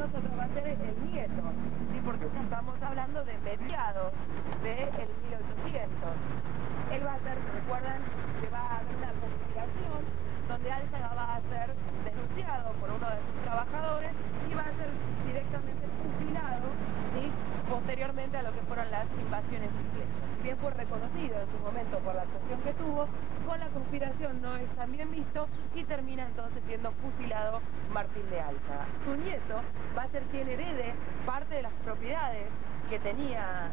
nosotros va a ser el nieto, ¿sí? Porque ya estamos hablando de mediados del 1800. Él va a ser, recuerdan, que va a haber una conspiración donde Álzaga va a ser denunciado por uno de sus trabajadores y va a ser directamente fusilado, ¿sí? Posteriormente a lo que fueron las invasiones inglesas. Bien fue reconocido en su momento por la actuación que tuvo, con la conspiración no es tan bien visto y termina entonces siendo fusilado Martín de Álzaga. Su nieto va a ser quien herede parte de las propiedades que tenía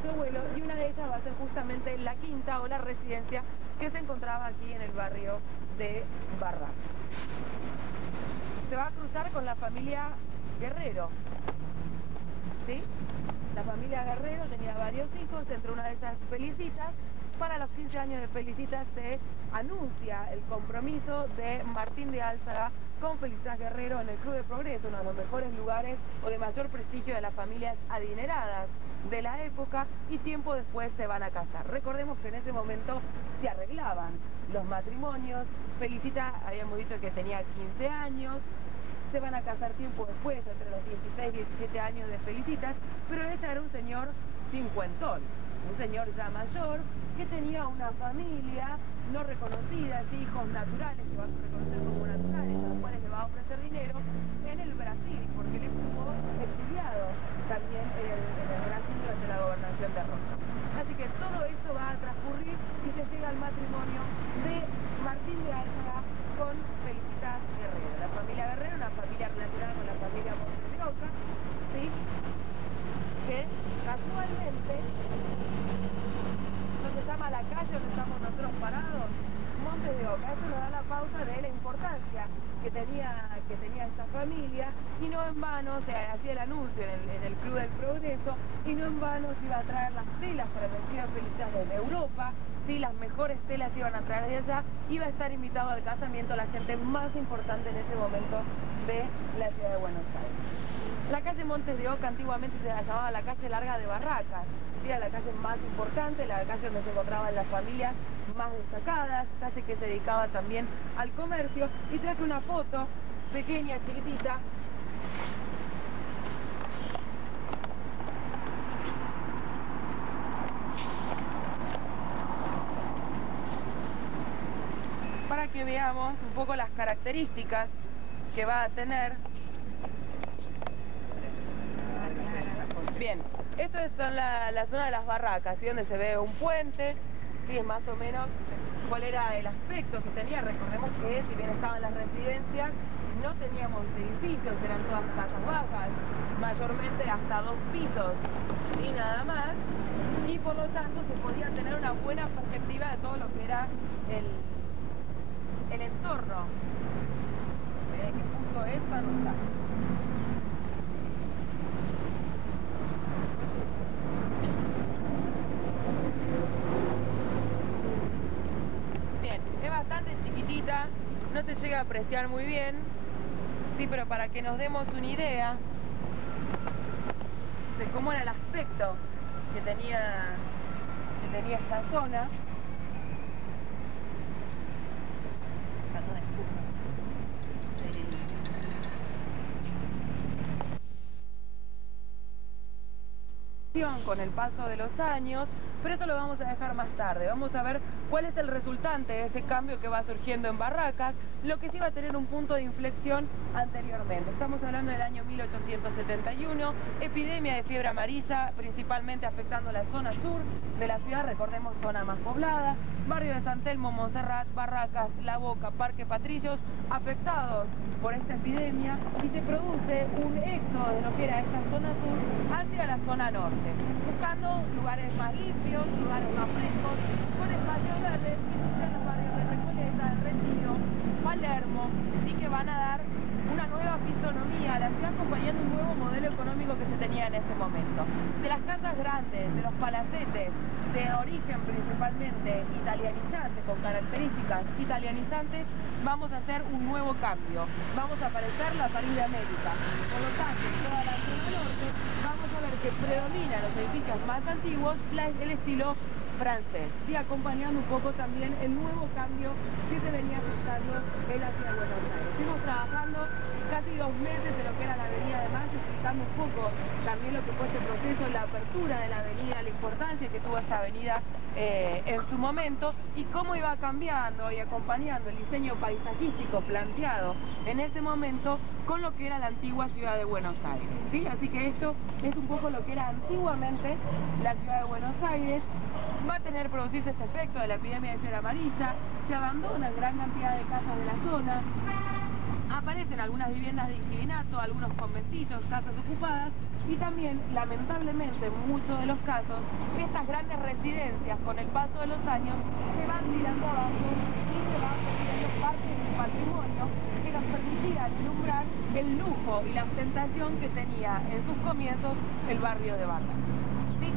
su abuelo, y una de ellas va a ser justamente la quinta o la residencia que se encontraba aquí en el barrio de Barracas. Se va a cruzar con la familia Guerrero, ¿sí? La familia Guerrero tenía varios hijos, entre una de esas Felicitas. Para los 15 años de Felicitas se anuncia el compromiso de Martín de Álzaga con Felicitas Guerrero en el Club de Progreso, uno de los mejores lugares o de mayor prestigio de las familias adineradas de la época, y tiempo después se van a casar. Recordemos que en ese momento se arreglaban los matrimonios. Felicita, habíamos dicho que tenía 15 años, se van a casar tiempo después, entre los 16 y 17 años de Felicitas, pero ella era un señor cincuentón, un señor ya mayor, que tenía una familia no reconocida, hijos naturales, que va a reconocer como naturales, a los cuales le va a ofrecer dinero en el Brasil, porque él estuvo exiliado también en el Brasil durante la gobernación de Roca. Así que todo esto va a transcurrir y se llega al matrimonio de Martín de Álzaga con Felicitas Guerrero. La familia Guerrero, una familia relacionada con la familia Montes de Oca, ¿sí? Que casualmente no se llama la calle donde estamos nosotros parados, Montes de Oca. Eso nos da la pauta de la importancia que tenía esta familia, y no en vano se hacía el anuncio en el Club del Progreso, y no en vano se iba a traer las telas para el vestido de Felicitas desde Europa, ¿sí? Las mejores telas se iban a traer de allá, iba a estar invitado al casamiento la gente más importante en ese momento de la ciudad de Buenos Aires. La calle Montes de Oca antiguamente se llamaba la calle larga de Barracas, era la calle más importante, la calle donde se encontraban las familias más destacadas, calle que se dedicaba también al comercio, y traje una foto pequeña, chiquitita, para que veamos un poco las características que va a tener. Bien, esto es la zona de las Barracas, ¿sí? Donde se ve un puente, ¿sí? Es más o menos cuál era el aspecto que tenía. Recordemos que si bien estaban las residencias, no teníamos edificios, eran todas casas bajas, mayormente hasta 2 pisos y nada más, y por lo tanto se podía tener una buena perspectiva de todo lo que era el entorno. ¿De qué punto es para notar? No se llega a apreciar muy bien, sí, pero para que nos demos una idea de cómo era el aspecto que tenía esta zona. Con el paso de los años, pero eso lo vamos a dejar más tarde. Vamos a ver cuál es el resultante de ese cambio que va surgiendo en Barracas, lo que sí va a tener un punto de inflexión anteriormente. Estamos hablando del año 1871, epidemia de fiebre amarilla, principalmente afectando la zona sur de la ciudad, recordemos zona más poblada, barrio de San Telmo, Montserrat, Barracas, La Boca, Parque Patricios, afectados por esta epidemia, y se produce un éxodo de lo que era esta zona sur hacia la zona norte, buscando lugares más limpios, lugares más frescos, con espacios verdes, que son los barrios de Recoleta, del Retiro, Palermo, y que van a dar una nueva fisonomía a la ciudad, acompañando un nuevo modelo económico que se tenía en ese momento. De las casas grandes, de los palacetes, de origen principalmente italianizante, con características italianizantes, vamos a hacer un nuevo cambio. Vamos a parecer la París de América. Por lo tanto, en toda la zona norte vamos a ver que predominan los edificios más antiguos, el estilo francés, y acompañando un poco también el nuevo cambio que se venía gestando en la ciudad de Buenos Aires. Estuvimos trabajando casi 2 meses en lo que era la avenida de Mayo, explicando un poco también lo que fue este proceso, la apertura de la avenida, la importancia que tuvo esta avenida en su momento y cómo iba cambiando y acompañando el diseño paisajístico planteado en ese momento con lo que era la antigua ciudad de Buenos Aires, ¿sí? Así que esto es un poco lo que era antiguamente la ciudad de Buenos Aires. Va a tener producirse este efecto de la epidemia de fiebre amarilla, se abandonan gran cantidad de casas de la zona, aparecen algunas viviendas de inquilinato, algunos conventillos, casas ocupadas y también, lamentablemente, en muchos de los casos, estas grandes residencias con el paso de los años se van tirando abajo y se van perdiendo parte del patrimonio que nos permitía vislumbrar el lujo y la ostentación que tenía en sus comienzos el barrio de Barracas. ¿Sí?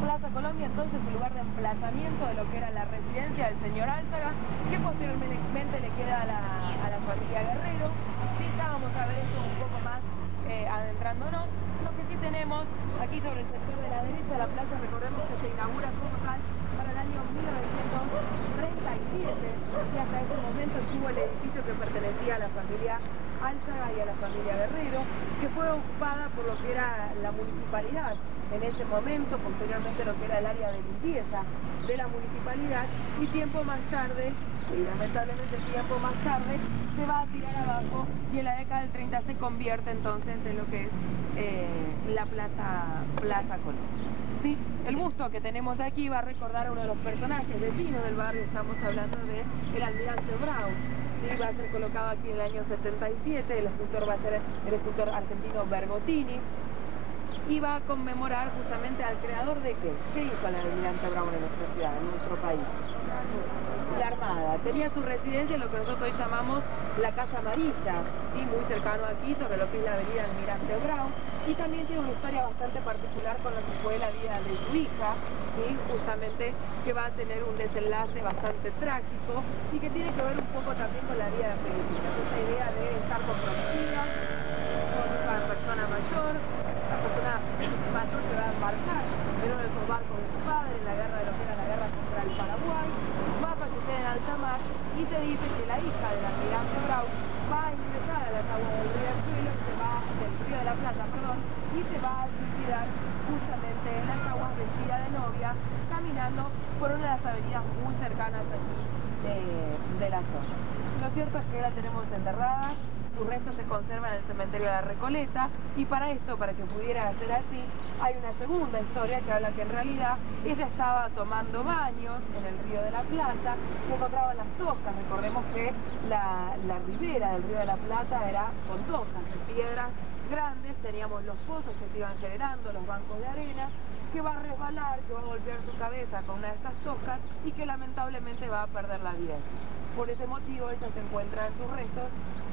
Plaza Colombia, entonces, el lugar de emplazamiento de lo que era la residencia del señor Álzaga, que posteriormente le queda a la familia Guerrero. Sí, ya vamos a ver esto un poco más adentrándonos. Lo que sí tenemos aquí sobre el sector de la derecha, la plaza, recordemos que se inaugura como tal para el año 1937 y hasta ese momento estuvo el edificio que pertenecía a la familia Álzaga y a la familia Guerrero, que fue ocupada por lo que era la municipalidad en ese momento, posteriormente lo que era el área de limpieza de la municipalidad, y tiempo más tarde, y lamentablemente tiempo más tarde, se va a tirar abajo y en la década del 30 se convierte entonces en lo que es la Plaza Colón. Sí, el busto que tenemos aquí va a recordar a uno de los personajes vecinos del barrio, estamos hablando de el almirante Brown. Sí, va a ser colocado aquí en el año 77, el escultor va a ser el escultor argentino Bergottini, y va a conmemorar justamente al creador de ¿qué? ¿Qué hizo el almirante Brown en nuestra ciudad, en nuestro país? La Armada. Tenía su residencia en lo que nosotros hoy llamamos la Casa Amarilla, ¿sí? Muy cercano aquí, sobre lo que es la avenida Almirante Brown, y también tiene una historia bastante particular con lo que fue la vida de su hija, ¿sí? Justamente que va a tener un desenlace bastante trágico y que tiene que ver un poco también con la vida de Felipe. Esa idea de estar comprometida con una persona mayor, la persona mayor que va a embarcar en uno de esos barcos de su padre en la guerra de lo que era la guerra contra el Paraguay, va a fallecer en alta mar y se dice que la hija del almirante Brown va a ingresar a las aguas del Riachuelo, del Río de la Plata, perdón, y se va a suicidar justamente en las aguas vestida de novia, caminando por una de las avenidas muy cercanas aquí de la zona. Lo cierto es que la tenemos enterrada. Sus restos se conservan en el cementerio de la Recoleta, y para esto, para que pudiera ser así, hay una segunda historia que habla que en realidad ella estaba tomando baños en el Río de la Plata, se encontraban las toscas. Recordemos que la ribera del Río de la Plata era con toscas de piedras grandes, teníamos los pozos que se iban generando, los bancos de arena, que va a resbalar, que va a golpear su cabeza con una de estas toscas y que lamentablemente va a perder la vida. Por ese motivo ella se encuentra en sus restos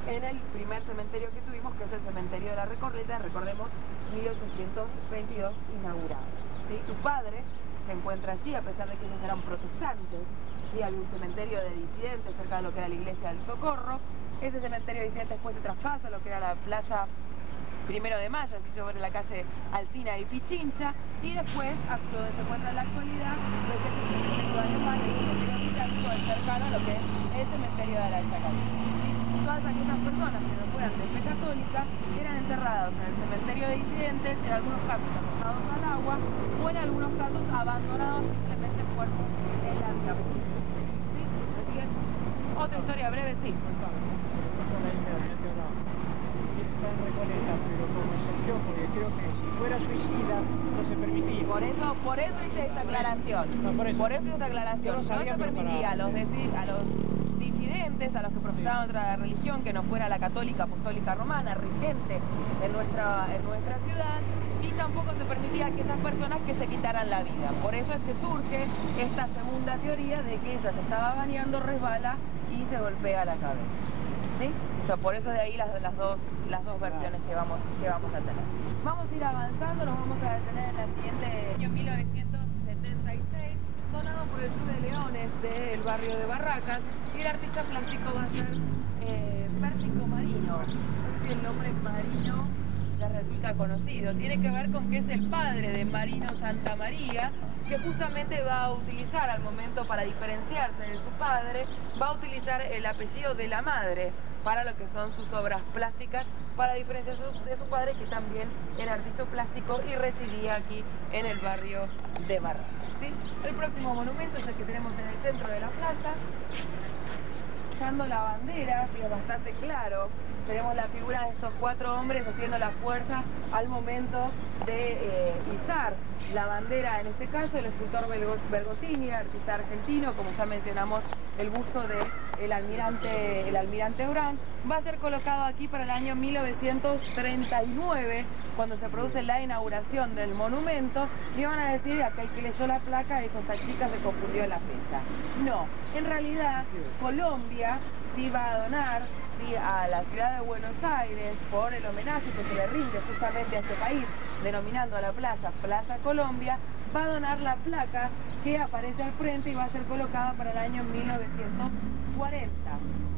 en el primer cementerio que tuvimos, que es el cementerio de la Recoleta, recordemos, 1822 inaugurado. ¿Sí? Su padre se encuentra allí, a pesar de que ellos eran protestantes. ¿Sí? Había un cementerio de disidentes cerca de lo que era la iglesia del Socorro. Ese cementerio de disidentes después se traspasa a lo que era la plaza 1 de Mayo, así sobre la calle Alsina y Pichincha, y después, donde se encuentra en la actualidad, lo que es el cementerio de Alemania y el cementerio británico es cercano a lo que es el cementerio de la Alta Capilla. Todas aquellas personas que no fueran de fe católica eran enterrados en el cementerio de disidentes, en algunos casos arrojados al agua, o en algunos casos abandonados simplemente muertos en la vía pública. ¿Sí? Así que, otra historia breve, sí. Pero como excepción, porque creo que si fuera suicida no se permitía. Por eso hice esta aclaración. No, por eso hice esta aclaración. No se permitía a los disidentes, a los que profesaban otra religión que no fuera la católica apostólica romana, rigente en nuestra ciudad, y tampoco se permitía a aquellas personas que se quitaran la vida. Por eso es que surge esta segunda teoría de que ella se estaba bañando, resbala y se golpea la cabeza. ¿Sí? O sea, por eso de ahí las dos versiones que vamos a tener. Vamos a ir avanzando, nos vamos a detener en la siguiente año 1976, donado por el Club de Leones del barrio de Barracas, y el artista plástico va a ser Pérsico Marino. No sé si el nombre Marino ya resulta conocido. Tiene que ver con que es el padre de Marino Santamaría, que justamente va a utilizar al momento para diferenciarse de su padre, va a utilizar el apellido de la madre para lo que son sus obras plásticas, para diferencia de su padre, que también era artista plástico y residía aquí en el barrio de Barracas, ¿sí? El próximo monumento es el que tenemos en el centro de la plaza, usando la bandera, que es bastante claro. Tenemos la figura de estos 4 hombres haciendo la fuerza al momento de izar la bandera. En este caso, el escultor Bergottini, artista argentino, como ya mencionamos, el busto del almirante Brown, va a ser colocado aquí para el año 1939, cuando se produce la inauguración del monumento, y van a decir, acá el que leyó la placa dijo, esta chica se confundió en la fecha. No, en realidad, Colombia iba a donar a la ciudad de Buenos Aires por el homenaje que se le rinde justamente a este país, denominando a la plaza Plaza Colombia, va a donar la placa que aparece al frente y va a ser colocada para el año 1940.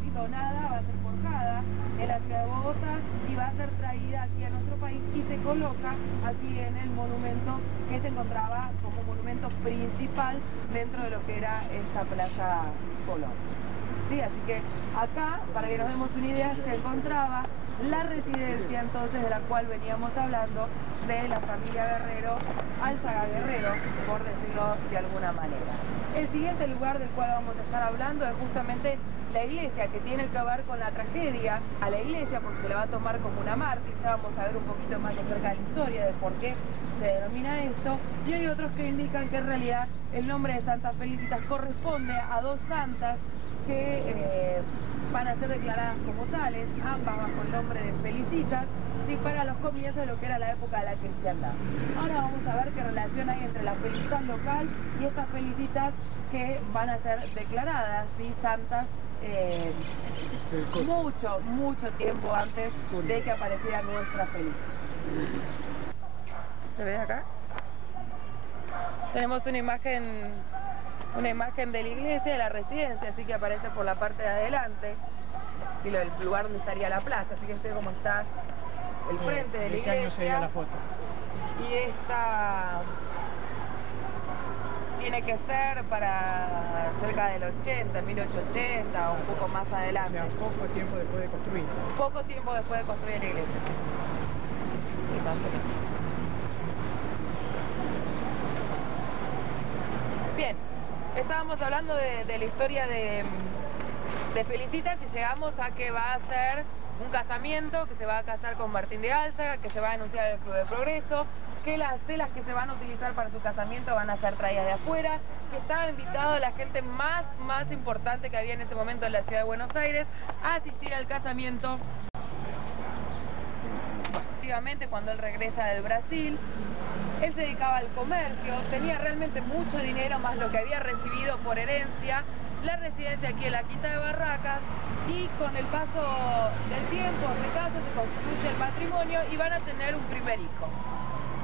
Y donada, va a ser forjada en la ciudad de Bogotá y va a ser traída aquí a nuestro país y se coloca aquí en el monumento que se encontraba como monumento principal dentro de lo que era esta Plaza Colombia. Sí, así que acá, para que nos demos una idea, se encontraba la residencia entonces de la cual veníamos hablando, de la familia Guerrero, Álzaga Guerrero, por decirlo de alguna manera. El siguiente lugar del cual vamos a estar hablando es justamente la iglesia, que tiene que ver con la tragedia a la iglesia, porque se la va a tomar como una mártir. Ya vamos a ver un poquito más acerca de la historia de por qué se denomina esto, y hay otros que indican que en realidad el nombre de Santa Felicitas corresponde a 2 santas que van a ser declaradas como tales, ambas bajo el nombre de Felicitas, y para los comienzos de lo que era la época de la cristiandad. Ahora vamos a ver qué relación hay entre la Felicitas local y estas Felicitas que van a ser declaradas, ¿sí?, santas mucho tiempo antes de que apareciera nuestra Felicitas. ¿Se ve acá? Tenemos una imagen de la iglesia, de la residencia, así que aparece por la parte de adelante, y el lugar donde estaría la plaza, así que este como está el frente de la iglesia. ¿De qué año sería la foto? Y esta tiene que ser para cerca del 80, 1880 o un poco más adelante. O sea, poco tiempo después de construir. Poco tiempo después de construir la iglesia. Sí, más o menos. Bien. Estábamos hablando de la historia de Felicitas y llegamos a que va a ser un casamiento, que se va a casar con Martín de Álzaga, que se va a anunciar en el Club de Progreso, que las telas que se van a utilizar para su casamiento van a ser traídas de afuera, que estaba invitado la gente más importante que había en ese momento en la ciudad de Buenos Aires a asistir al casamiento. Efectivamente, cuando él regresa del Brasil, él se dedicaba al comercio, tenía realmente mucho dinero, más lo que había recibido por herencia, la residencia aquí en la Quinta de Barracas, y con el paso del tiempo se casa, se constituye el matrimonio y van a tener un primer hijo.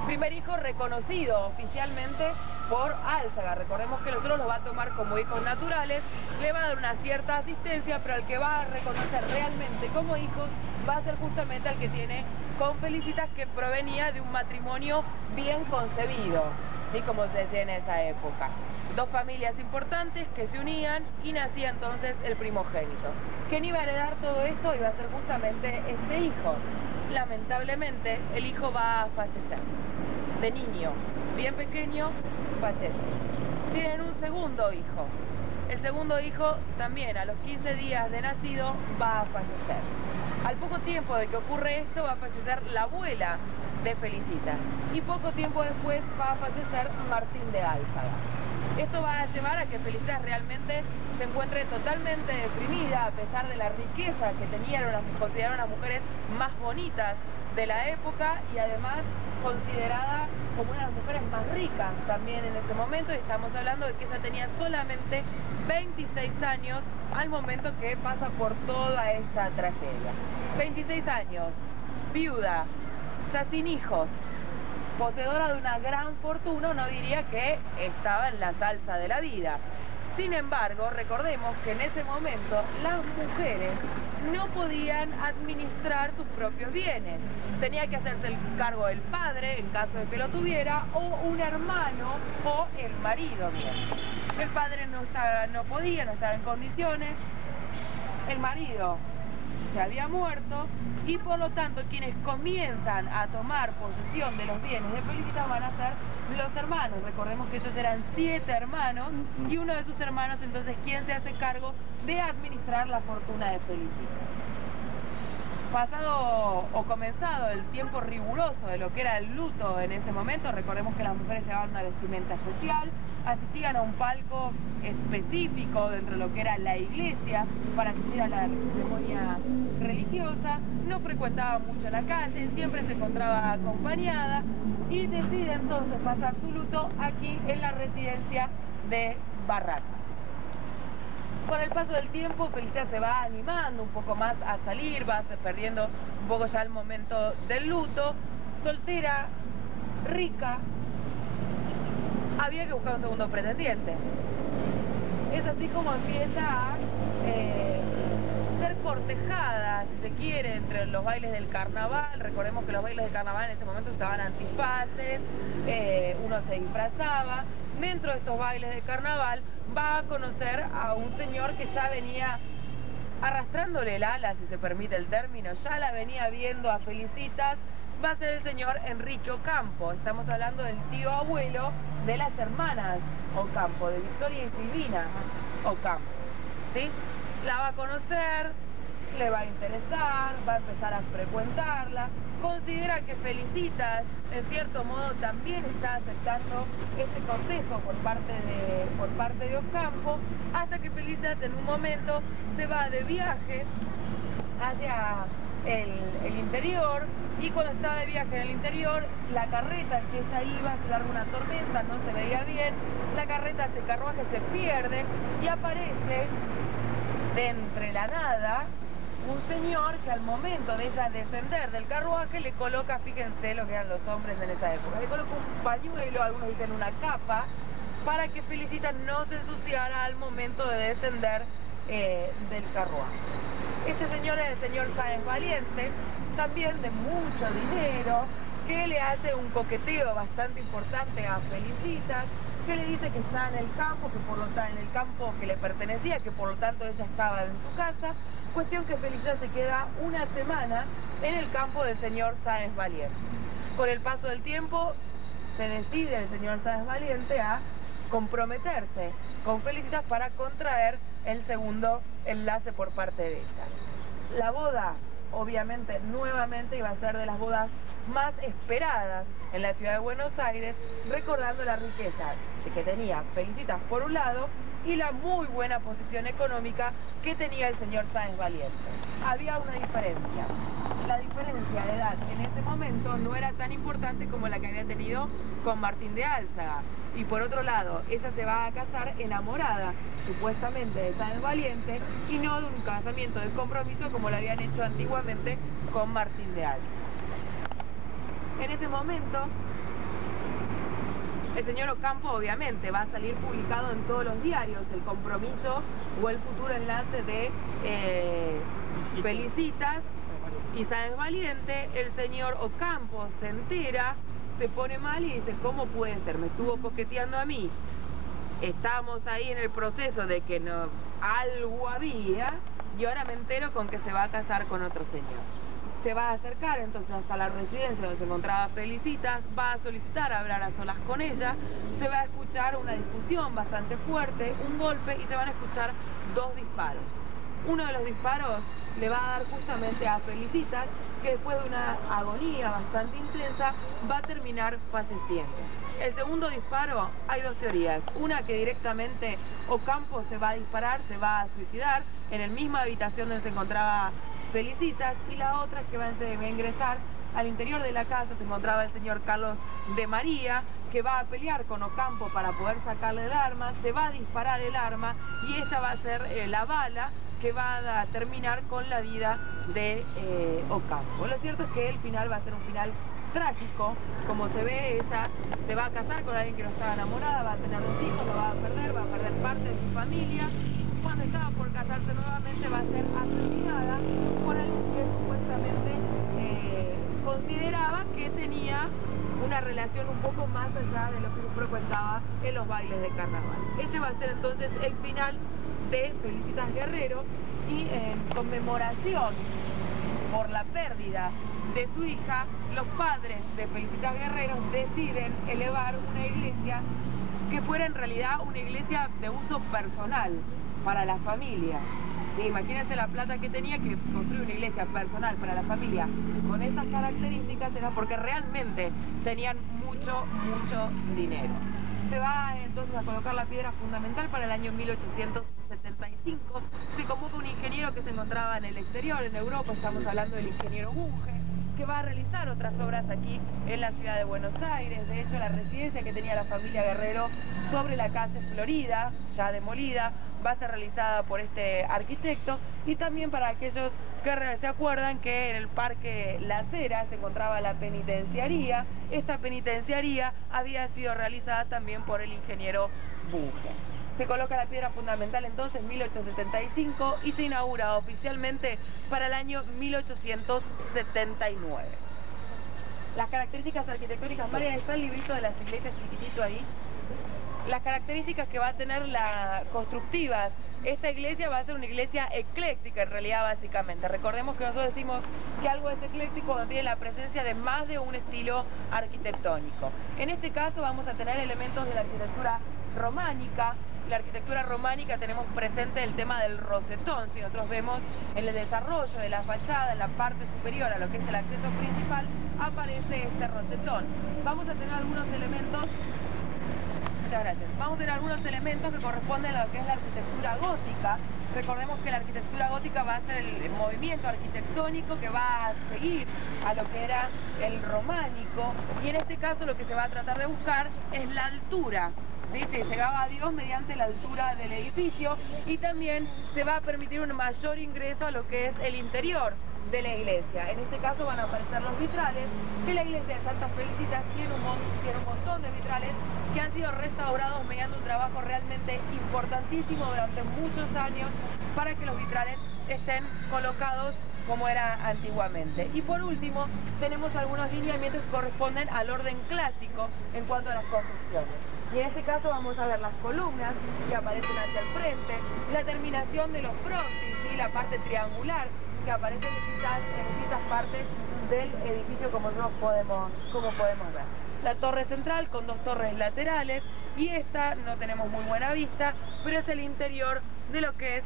Primer hijo reconocido oficialmente por Álzaga. Recordemos que el otro los va a tomar como hijos naturales, le va a dar una cierta asistencia, pero el que va a reconocer realmente como hijos va a ser justamente el que tiene con Felicitas, que provenía de un matrimonio bien concebido, ¿sí?, como se decía en esa época. 2 familias importantes que se unían y nacía entonces el primogénito. ¿Quién iba a heredar todo esto? Iba a ser justamente este hijo. Lamentablemente, el hijo va a fallecer. De niño, bien pequeño, fallece. Tienen un segundo hijo. El segundo hijo también, a los 15 días de nacido, va a fallecer. Al poco tiempo de que ocurre esto, va a fallecer la abuela de Felicitas. Y poco tiempo después va a fallecer Martín de Álzaga. Esto va a llevar a que Felicitas realmente se encuentre totalmente deprimida, a pesar de la riqueza que tenían, consideraron las mujeres más bonitas de la época y además considerada como una de las mujeres más ricas también en ese momento, y estamos hablando de que ella tenía solamente 26 años al momento que pasa por toda esta tragedia. 26 años, viuda, ya sin hijos, poseedora de una gran fortuna, uno diría que estaba en la salsa de la vida. Sin embargo, recordemos que en ese momento las mujeres no podían administrar sus propios bienes. Tenía que hacerse el cargo del padre, en caso de que lo tuviera, o un hermano, o el marido bien. El padre no podía, no estaba en condiciones. El marido se había muerto y por lo tanto quienes comienzan a tomar posesión de los bienes de Felicitas van a ser los hermanos. Recordemos que ellos eran 7 hermanos y uno de sus hermanos entonces quien se hace cargo de administrar la fortuna de Felicitas. Pasado o comenzado el tiempo riguroso de lo que era el luto en ese momento, recordemos que las mujeres llevaban una vestimenta especial, asistían a un palco específico dentro de lo que era la iglesia para asistir a la ceremonia religiosa, no frecuentaba mucho la calle, siempre se encontraba acompañada y decide entonces pasar su luto aquí en la residencia de Barraca. Con el paso del tiempo, Felicitas se va animando un poco más a salir, va perdiendo un poco ya el momento del luto. Soltera, rica, había que buscar un segundo pretendiente. Es así como empieza a ser cortejada, si se quiere, entre los bailes del carnaval. Recordemos que los bailes del carnaval en ese momento estaban antifaces, uno se disfrazaba. Dentro de estos bailes de carnaval va a conocer a un señor que ya venía arrastrándole el ala, si se permite el término, ya la venía viendo a Felicitas. Va a ser el señor Enrique Ocampo. Estamos hablando del tío abuelo de las hermanas Ocampo, de Victoria y Silvina Ocampo, ¿sí? La va a conocer, le va a interesar, va a empezar a frecuentarla, considera que Felicitas, en cierto modo, también está aceptando ese consejo por parte de Ocampo, hasta que Felicitas en un momento se va de viaje hacia el interior, y cuando estaba de viaje en el interior, la carreta en que ella iba se da una tormenta, no se veía bien, la carreta, ese carruaje se pierde y aparece de entre la nada un señor que al momento de ella descender del carruaje le coloca, fíjense lo que eran los hombres en esa época, le coloca un pañuelo, algunos dicen una capa, para que Felicitas no se ensuciara al momento de descender del carruaje. Este señor es el señor Sáenz Valiente, también de mucho dinero, que le hace un coqueteo bastante importante a Felicitas, que le dice que está en el campo, que por lo tanto en el campo que le pertenecía, que por lo tanto ella estaba en su casa. Cuestión que Felicitas se queda una semana en el campo del señor Sáenz Valiente. Con el paso del tiempo se decide el señor Sáenz Valiente a comprometerse con Felicitas para contraer el segundo enlace por parte de ella. La boda, obviamente, nuevamente iba a ser de las bodas más esperadas en la ciudad de Buenos Aires, recordando la riqueza que tenía Felicitas por un lado y la muy buena posición económica que tenía el señor Sáenz Valiente. Había una diferencia. La diferencia de edad en ese momento no era tan importante como la que había tenido con Martín de Álzaga. Y por otro lado, ella se va a casar enamorada, supuestamente, de Sáenz Valiente, y no de un casamiento de compromiso como lo habían hecho antiguamente con Martín de Álzaga. En ese momento, el señor Ocampo obviamente va a salir publicado en todos los diarios el compromiso o el futuro enlace de Felicitas y Sáenz Valiente. El señor Ocampo se entera, se pone mal y dice, ¿cómo puede ser? Me estuvo coqueteando a mí. Estamos ahí en el proceso de que no, algo había y ahora me entero con que se va a casar con otro señor. Se va a acercar entonces hasta la residencia donde se encontraba Felicitas, va a solicitar hablar a solas con ella, se va a escuchar una discusión bastante fuerte, un golpe y se van a escuchar 2 disparos. Uno de los disparos le va a dar justamente a Felicitas, que después de una agonía bastante intensa va a terminar falleciendo. El segundo disparo, hay 2 teorías. Una, que directamente Ocampo se va a disparar, se va a suicidar en la misma habitación donde se encontraba Felicitas, y la otra es que va a ingresar al interior de la casa. Se encontraba el señor Carlos de María, que va a pelear con Ocampo para poder sacarle el arma, se va a disparar el arma y esta va a ser la bala que va a terminar con la vida de Ocampo. Lo cierto es que el final va a ser un final trágico. Como se ve, ella se va a casar con alguien que no estaba enamorada, va a tener 2 hijos, lo va a perder parte de su familia. Cuando estaba por casarse nuevamente va a ser asesinada por alguien que supuestamente consideraba que tenía una relación un poco más allá de lo que se frecuentaba en los bailes de carnaval. Ese va a ser entonces el final de Felicitas Guerrero, y en conmemoración por la pérdida de su hija, los padres de Felicitas Guerrero deciden elevar una iglesia que fuera en realidad una iglesia de uso personal para la familia. Sí, imagínense la plata que tenía que construir una iglesia personal para la familia con estas características, era porque realmente tenían mucho dinero. Se va entonces a colocar la piedra fundamental para el año 1875. Se convoca un ingeniero que se encontraba en el exterior, en Europa, estamos hablando del ingeniero Bunge, que va a realizar otras obras aquí en la ciudad de Buenos Aires. De hecho, la residencia que tenía la familia Guerrero sobre la calle Florida, ya demolida, va a ser realizada por este arquitecto. Y también para aquellos que se acuerdan que en el Parque Las Heras se encontraba la penitenciaría. Esta penitenciaría había sido realizada también por el ingeniero Bunge. Se coloca la piedra fundamental entonces en 1875 y se inaugura oficialmente para el año 1879. Las características arquitectónicas, Marian, está el librito de las iglesias chiquitito ahí. Las características que va a tener las constructivas. Esta iglesia va a ser una iglesia ecléctica en realidad, básicamente. Recordemos que nosotros decimos que algo es ecléctico cuando tiene la presencia de más de un estilo arquitectónico. En este caso vamos a tener elementos de la arquitectura románica. La arquitectura románica tenemos presente el tema del rosetón. Si nosotros vemos en el desarrollo de la fachada, en la parte superior a lo que es el acceso principal, aparece este rosetón. Vamos a tener algunos elementos. Muchas gracias. Vamos a tener algunos elementos que corresponden a lo que es la arquitectura gótica. Recordemos que la arquitectura gótica va a ser el movimiento arquitectónico que va a seguir a lo que era el románico. Y en este caso lo que se va a tratar de buscar es la altura. ¿Sí? Se llegaba a Dios mediante la altura del edificio y también se va a permitir un mayor ingreso a lo que es el interior de la iglesia. En este caso van a aparecer los vitrales, que la iglesia de Santa Felicitas tiene un montón de vitrales que han sido restaurados mediante un trabajo realmente importantísimo durante muchos años para que los vitrales estén colocados como era antiguamente. Y por último, tenemos algunos lineamientos que corresponden al orden clásico en cuanto a las construcciones. Y en este caso vamos a ver las columnas que aparecen hacia el frente, la terminación de los frontis, ¿sí? La parte triangular que aparece en distintas partes del edificio como podemos ver. La torre central con dos torres laterales y esta no tenemos muy buena vista, pero es el interior de lo que es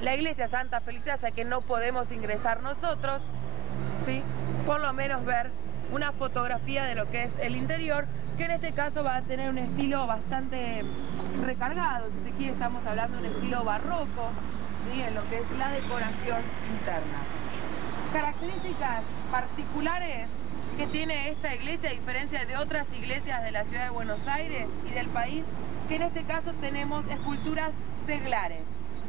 la iglesia Santa Felicitas, ya que no podemos ingresar nosotros, ¿sí? Por lo menos ver una fotografía de lo que es el interior, que en este caso va a tener un estilo bastante recargado. Si se quiere, estamos hablando de un estilo barroco, ¿sí? En lo que es la decoración interna. Características particulares que tiene esta iglesia, a diferencia de otras iglesias de la ciudad de Buenos Aires y del país, que en este caso tenemos esculturas seglares.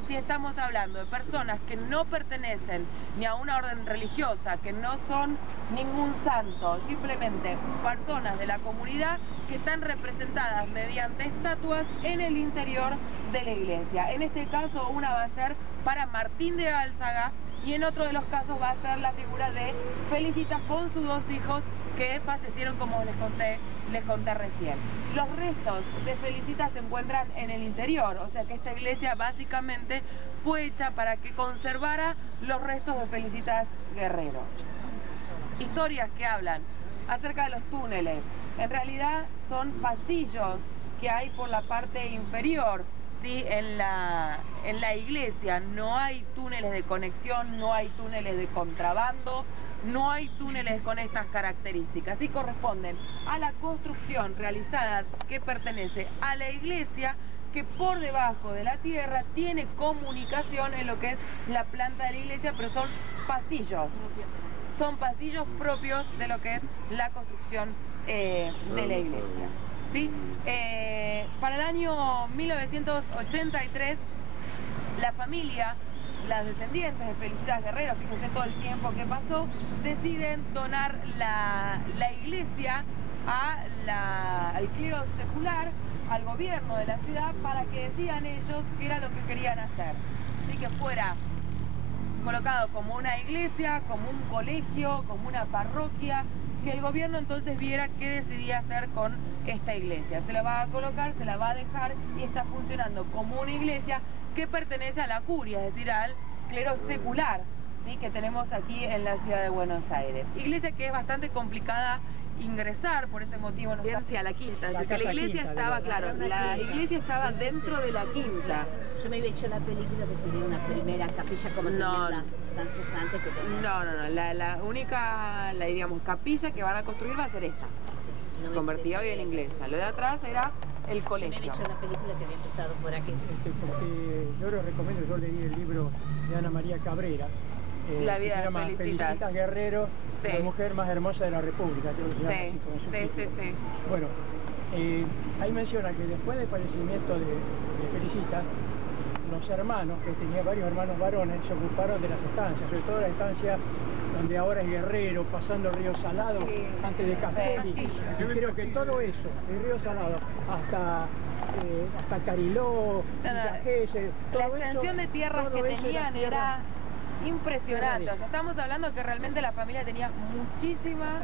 Si estamos hablando de personas que no pertenecen ni a una orden religiosa, que no son ningún santo, simplemente personas de la comunidad que están representadas mediante estatuas en el interior de la iglesia. En este caso una va a ser para Martín de Álzaga y en otro de los casos va a ser la figura de Felicitas con sus dos hijos que fallecieron, como les conté recién. Los restos de Felicitas se encuentran en el interior, o sea que esta iglesia básicamente fue hecha para que conservara los restos de Felicitas Guerrero. Historias que hablan acerca de los túneles. En realidad son pasillos que hay por la parte inferior, ¿sí? En la iglesia no hay túneles de conexión, no hay túneles de contrabando, no hay túneles con estas características y corresponden a la construcción realizada que pertenece a la iglesia, que por debajo de la tierra tiene comunicación en lo que es la planta de la iglesia, pero son pasillos propios de lo que es la construcción de la iglesia, ¿sí? Para el año 1983 la familia, las descendientes de Felicitas Guerrero, fíjense todo el tiempo que pasó, deciden donar la iglesia al clero secular, al gobierno de la ciudad, para que decidan ellos qué era lo que querían hacer. Así que fuera colocado como una iglesia, como un colegio, como una parroquia, que el gobierno entonces viera qué decidía hacer con esta iglesia. Se la va a colocar, se la va a dejar y está funcionando como una iglesia que pertenece a la curia, es decir, al clero secular ¿sí? Que tenemos aquí en la ciudad de Buenos Aires. Iglesia que es bastante complicada ingresar, por ese motivo nos hacia la quinta. La que la casa iglesia quinta, estaba, digamos. claro, la iglesia estaba dentro de la quinta. Yo me había hecho la película que tenía una primera capilla como No. tenían las estancias antes que tenían. No, la única, digamos, capilla que van a construir va a ser esta, No me convertida hoy en iglesia. Lo de atrás era el Yo me había colegio. hecho una película que había empezado por aquí. Porque yo les recomiendo, yo leí el libro de Ana María Cabrera, La que vida se de llama Felicitas. Felicitas Guerrero, Sí. la mujer más hermosa de la República, creo que se llama Sí, así, con su título. sí. Bueno, ahí menciona que después del fallecimiento de Felicitas, los hermanos, que tenía varios hermanos varones, se ocuparon de las estancias, sobre todo la estancia donde ahora es Guerrero, pasando el río Salado, Sí. antes de Castelli. Sí. Y creo que todo eso, el río Salado, hasta Cariló, Villa Gesell, La todo extensión eso, de tierras todo que eso tenían tierra- era impresionante. O sea, estamos hablando que realmente la familia tenía muchísima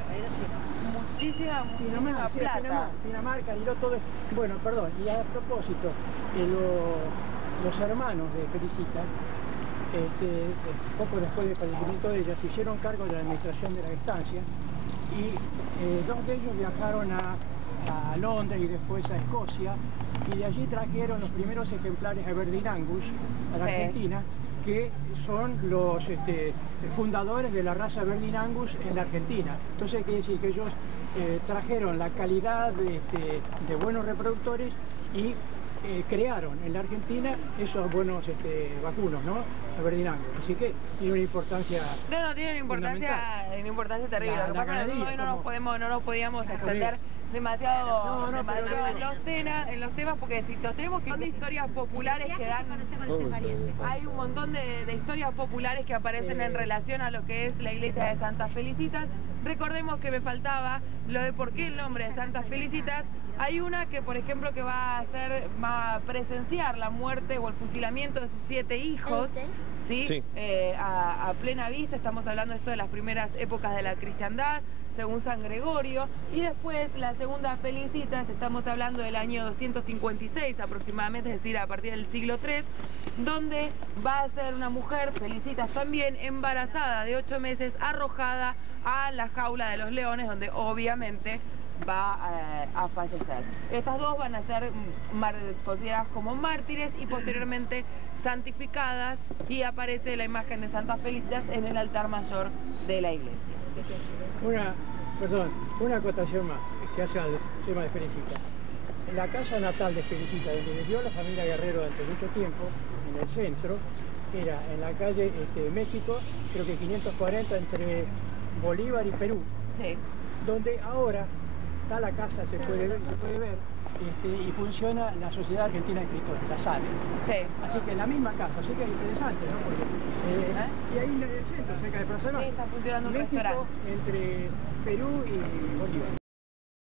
plata. Pinamar, Cariló, todo eso. Bueno, perdón, y a propósito, los hermanos de Felicitas, poco después del fallecimiento de ella, se hicieron cargo de la administración de la estancia y dos de ellos viajaron a Londres y después a Escocia y de allí trajeron los primeros ejemplares Aberdeen Angus a la Sí. Argentina, que son los fundadores de la raza Aberdeen Angus en la Argentina. Entonces quiere decir que ellos trajeron la calidad de buenos reproductores y crearon en la Argentina esos buenos vacunos, ¿no? Aberdeen Angus. Así que tiene una importancia. No, tiene una importancia terrible. La Lo que pasa es que ganadería, hoy como- no nos podíamos extender demasiado No, pero en los temas, porque si los tenemos que son de historias populares que dan. Hay un montón de historias populares que aparecen en relación a lo que es la iglesia de Santa Felicitas. Recordemos que me faltaba lo de por qué el nombre de Santa Felicitas. Hay una que, por ejemplo, que va a presenciar la muerte o el fusilamiento de sus 7 hijos. ¿Sí? Sí. A plena vista, estamos hablando esto de las primeras épocas de la cristiandad, según San Gregorio, y después la segunda Felicitas, estamos hablando del año 256 aproximadamente, es decir, a partir del siglo III, donde va a ser una mujer, Felicitas también, embarazada de 8 meses, arrojada a la jaula de los leones, donde obviamente va a fallecer. Estas dos van a ser consideradas como mártires y posteriormente santificadas, y aparece la imagen de Santa Felicitas en el altar mayor de la iglesia. Una acotación más que hace al tema de Felicitas. En la casa natal de Felicitas, donde vivió la familia Guerrero durante mucho tiempo, en el centro, era en la calle México, creo que 540, entre Bolívar y Perú, Sí. donde ahora está la casa, se puede ver, y funciona la Sociedad Argentina de Escritores, la SADE. Sí. Así que en la misma casa, así que es interesante, ¿no? Porque, y ahí en el centro, cerca de Plaza de Mayo, Sí, está funcionando un México restaurante. entre Perú y Bolívar.